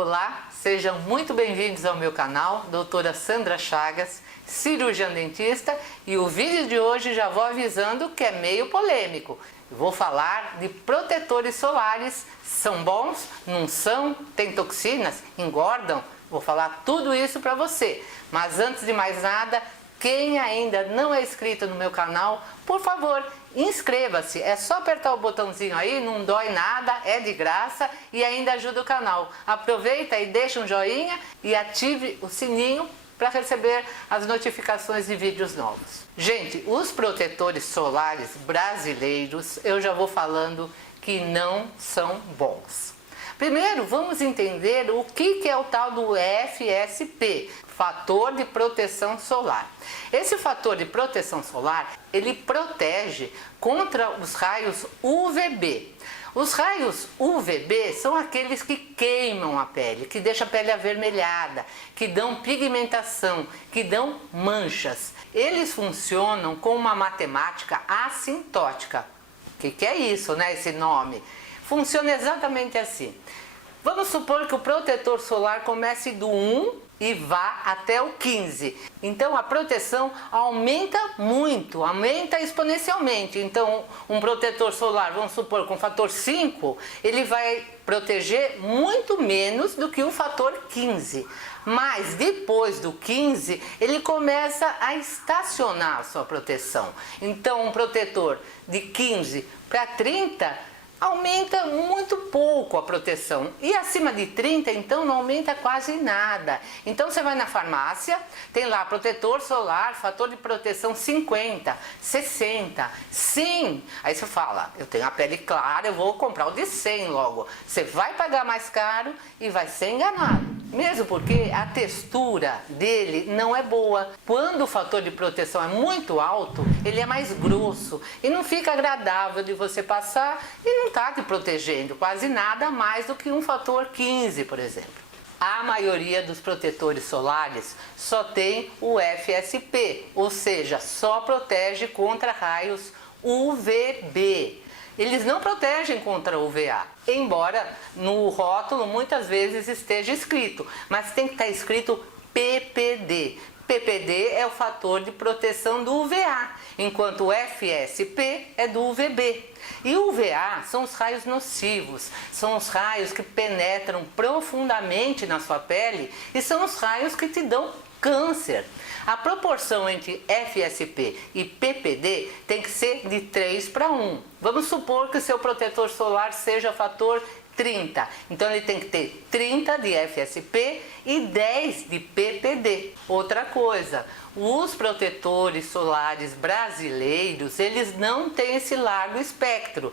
Olá, sejam muito bem-vindos ao meu canal, doutora Sandra Chagas, cirurgiã dentista, e o vídeo de hoje já vou avisando que é meio polêmico. Vou falar de protetores solares, são bons, não são, tem toxinas, engordam? Vou falar tudo isso para você, mas antes de mais nada, quem ainda não é inscrito no meu canal, por favor, inscreva-se. É só apertar o botãozinho aí, não dói nada, é de graça e ainda ajuda o canal. Aproveita e deixa um joinha e ative o sininho para receber as notificações de vídeos novos. Gente, os protetores solares brasileiros, eu já vou falando que não são bons. Primeiro, vamos entender o que é o tal do FSP, fator de proteção solar. Esse fator de proteção solar, ele protege contra os raios UVB. Os raios UVB são aqueles que queimam a pele, que deixam a pele avermelhada, que dão pigmentação, que dão manchas. Eles funcionam com uma matemática assintótica. O que é isso, né? Esse nome? Funciona exatamente assim. Vamos supor que o protetor solar comece do 1 e vá até o 15. Então a proteção aumenta muito, aumenta exponencialmente. Então um protetor solar, vamos supor, com fator 5, ele vai proteger muito menos do que o fator 15. Mas depois do 15, ele começa a estacionar a sua proteção. Então um protetor de 15 para 30 aumenta muito pouco a proteção, e acima de 30 então não aumenta quase nada. Então você vai na farmácia, tem lá protetor solar, fator de proteção 50, 60, 100. Aí você fala, eu tenho a pele clara, eu vou comprar o de 100 logo. Você vai pagar mais caro e vai ser enganado. Mesmo porque a textura dele não é boa. Quando o fator de proteção é muito alto, ele é mais grosso e não fica agradável de você passar e não está te protegendo quase nada mais do que um fator 15, por exemplo. A maioria dos protetores solares só tem o FSP, ou seja, só protege contra raios UVB. Eles não protegem contra UVA, embora no rótulo muitas vezes esteja escrito, mas tem que estar escrito PPD. PPD é o fator de proteção do UVA, enquanto o FSP é do UVB. E o UVA são os raios nocivos, são os raios que penetram profundamente na sua pele e são os raios que te dão câncer. A proporção entre FSP e PPD tem que ser de 3 para 1. Vamos supor que o seu protetor solar seja fator 30. Então ele tem que ter 30 de FSP e 10 de PPD. Outra coisa, os protetores solares brasileiros, eles não têm esse largo espectro.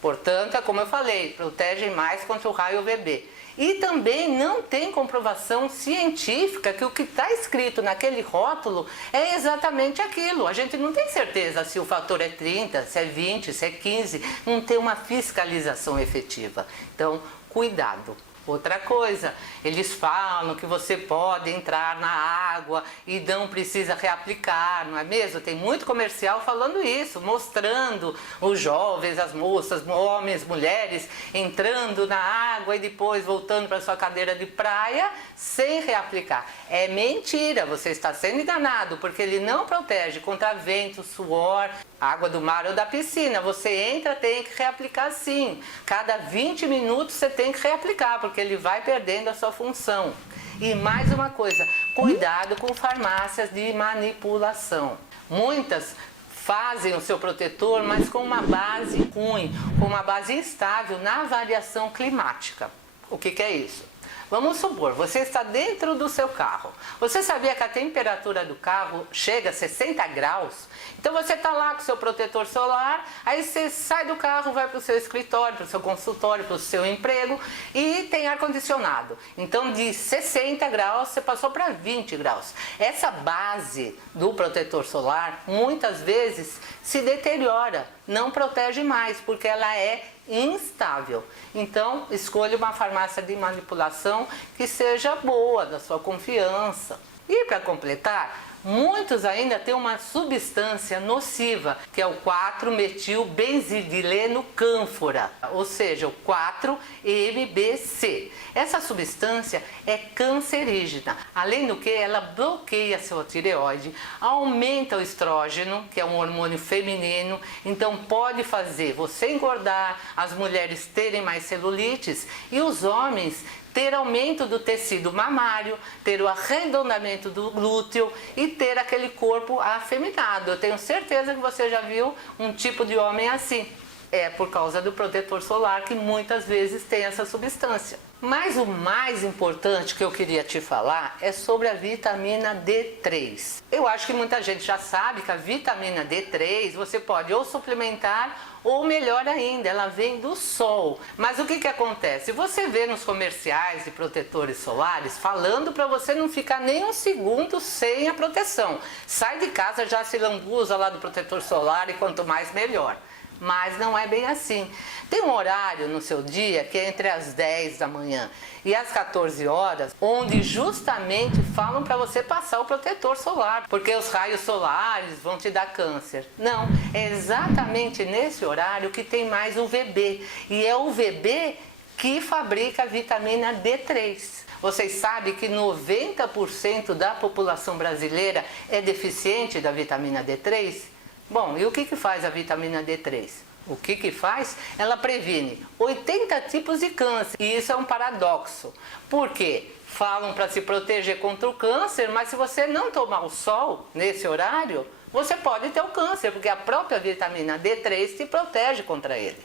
Portanto, como eu falei, protegem mais contra o raio UVB. E também não tem comprovação científica que o que está escrito naquele rótulo é exatamente aquilo. A gente não tem certeza se o fator é 30, se é 20, se é 15, não tem uma fiscalização efetiva. Então, cuidado. Outra coisa, eles falam que você pode entrar na água e não precisa reaplicar, não é mesmo? Tem muito comercial falando isso, mostrando os jovens, as moças, homens, mulheres entrando na água e depois voltando para sua cadeira de praia sem reaplicar. É mentira, você está sendo enganado, porque ele não protege contra vento, suor, água do mar ou da piscina. Você entra, tem que reaplicar sim. Cada 20 minutos você tem que reaplicar, porque ele vai perdendo a sua função. E mais uma coisa, cuidado com farmácias de manipulação. Muitas fazem o seu protetor, mas com uma base ruim, com uma base instável na variação climática. O que é isso? Vamos supor, você está dentro do seu carro. Você sabia que a temperatura do carro chega a 60 graus? Então você está lá com o seu protetor solar, aí você sai do carro, vai para o seu escritório, para o seu consultório, para o seu emprego e tem ar-condicionado. Então de 60 graus você passou para 20 graus. Essa base do protetor solar muitas vezes se deteriora, não protege mais, porque ela é instável. Então escolha uma farmácia de manipulação que seja boa, da sua confiança. E para completar, Muitos ainda têm uma substância nociva, que é o 4-metilbenzidileno cânfora, ou seja, o 4-MBC. Essa substância é cancerígena, além do que ela bloqueia a sua tireoide, aumenta o estrógeno, que é um hormônio feminino, então pode fazer você engordar, as mulheres terem mais celulites e os homens ter aumento do tecido mamário, ter o arredondamento do glúteo e ter aquele corpo afeminado. Eu tenho certeza que você já viu um tipo de homem assim. É por causa do protetor solar que muitas vezes tem essa substância. Mas o mais importante que eu queria te falar é sobre a vitamina D3. Eu acho que muita gente já sabe que a vitamina D3 você pode ou suplementar ou melhor ainda, ela vem do sol. Mas o que acontece? Você vê nos comerciais de protetores solares falando para você não ficar nem um segundo sem a proteção. Sai de casa, já se lambuza lá do protetor solar e quanto mais melhor. Mas não é bem assim. Tem um horário no seu dia que é entre as 10 da manhã e as 14 horas, onde justamente falam para você passar o protetor solar, porque os raios solares vão te dar câncer. Não, é exatamente nesse horário que tem mais UVB, e é o UVB que fabrica a vitamina D3. Vocês sabem que 90% da população brasileira é deficiente da vitamina D3? Bom, e o que faz a vitamina D3? O que faz? Ela previne 80 tipos de câncer. E isso é um paradoxo. Por quê? Falam para se proteger contra o câncer, mas se você não tomar o sol nesse horário, você pode ter o câncer, porque a própria vitamina D3 te protege contra ele.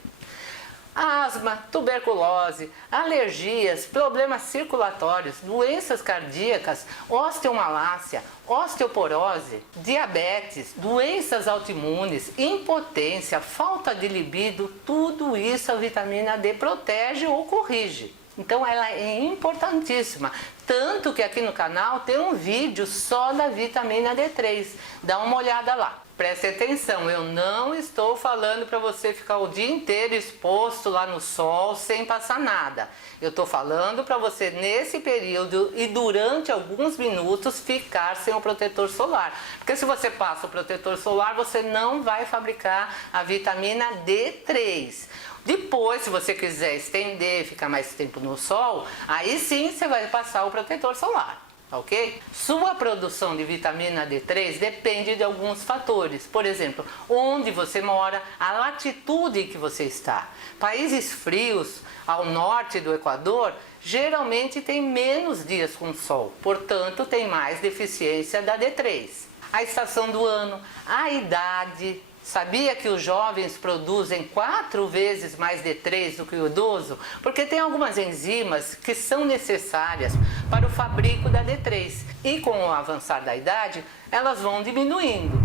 Asma, tuberculose, alergias, problemas circulatórios, doenças cardíacas, osteomalácia, osteoporose, diabetes, doenças autoimunes, impotência, falta de libido, tudo isso a vitamina D protege ou corrige. Então ela é importantíssima, tanto que aqui no canal tem um vídeo só da vitamina D3, dá uma olhada lá. Preste atenção, eu não estou falando para você ficar o dia inteiro exposto lá no sol sem passar nada. Eu estou falando para você nesse período e durante alguns minutos ficar sem o protetor solar. Porque se você passa o protetor solar, você não vai fabricar a vitamina D3. Depois, se você quiser estender, ficar mais tempo no sol, aí sim você vai passar o protetor solar. Ok? Sua produção de vitamina D3 depende de alguns fatores. Por exemplo, onde você mora, a latitude em que você está. Países frios, ao norte do Equador, geralmente tem menos dias com sol, portanto tem mais deficiência da D3. A estação do ano, a idade. Sabia que os jovens produzem 4 vezes mais D3 do que o idoso? Porque tem algumas enzimas que são necessárias para o fabrico da D3. E com o avançar da idade, elas vão diminuindo.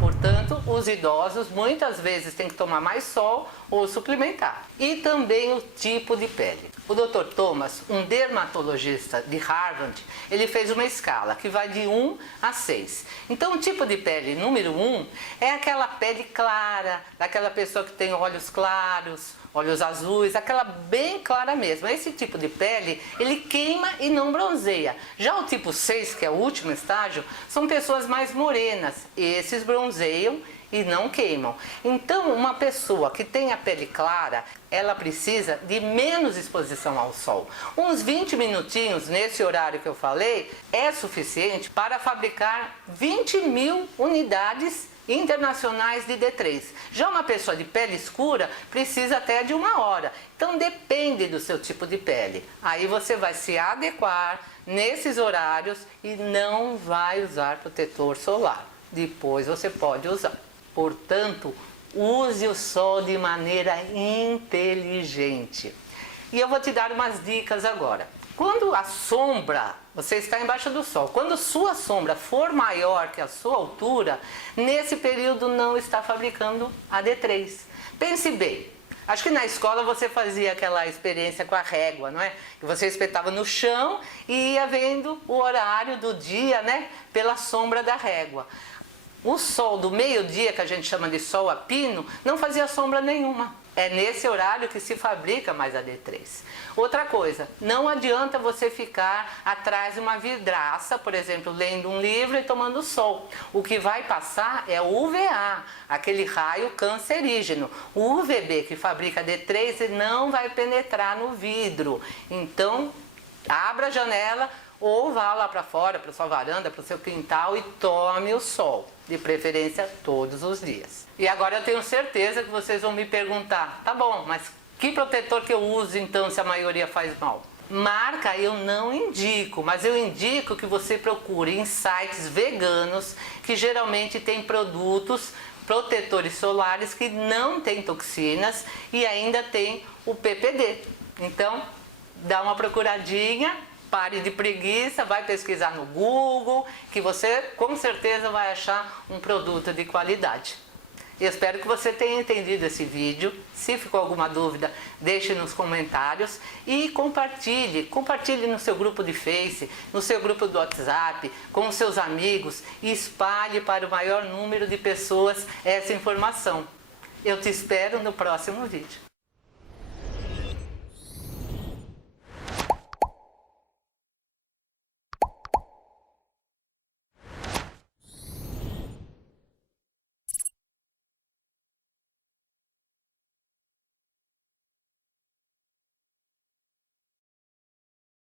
Portanto, os idosos muitas vezes têm que tomar mais sol ou suplementar. E também o tipo de pele. O Dr. Thomas, um dermatologista de Harvard, ele fez uma escala que vai de 1 a 6. Então, o tipo de pele número 1 é aquela pele clara, daquela pessoa que tem olhos claros, olhos azuis, aquela bem clara mesmo. Esse tipo de pele, ele queima e não bronzeia. Já o tipo 6, que é o último estágio, são pessoas mais morenas. Esses bronzeiam e não queimam. Então, uma pessoa que tem a pele clara, ela precisa de menos exposição ao sol. Uns 20 minutinhos nesse horário que eu falei é suficiente para fabricar 20.000 unidades internacionais de D3. Já uma pessoa de pele escura precisa até de 1 hora. Então depende do seu tipo de pele. Aí você vai se adequar nesses horários e não vai usar protetor solar. Depois você pode usar. Portanto, use o sol de maneira inteligente. E eu vou te dar umas dicas agora. Quando a sombra, você está embaixo do sol, quando sua sombra for maior que a sua altura, nesse período não está fabricando a D3. Pense bem, acho que na escola você fazia aquela experiência com a régua, não é? Que você espetava no chão e ia vendo o horário do dia, né? Pela sombra da régua. O sol do meio-dia, que a gente chama de sol a pino, não fazia sombra nenhuma. É nesse horário que se fabrica mais a D3. Outra coisa, não adianta você ficar atrás de uma vidraça, por exemplo, lendo um livro e tomando sol. O que vai passar é o UVA, aquele raio cancerígeno. O UVB que fabrica a D3 não vai penetrar no vidro. Então, abra a janela ou vá lá para fora, para sua varanda, para o seu quintal e tome o sol, de preferência todos os dias. E agora eu tenho certeza que vocês vão me perguntar, tá bom, mas que protetor que eu uso então se a maioria faz mal? Marca eu não indico, mas eu indico que você procure em sites veganos que geralmente tem produtos protetores solares que não tem toxinas e ainda tem o PPD. Então, dá uma procuradinha. Pare de preguiça, vai pesquisar no Google, que você com certeza vai achar um produto de qualidade. Eu espero que você tenha entendido esse vídeo. Se ficou alguma dúvida, deixe nos comentários e compartilhe no seu grupo de Face, no seu grupo do WhatsApp, com os seus amigos e espalhe para o maior número de pessoas essa informação. Eu te espero no próximo vídeo.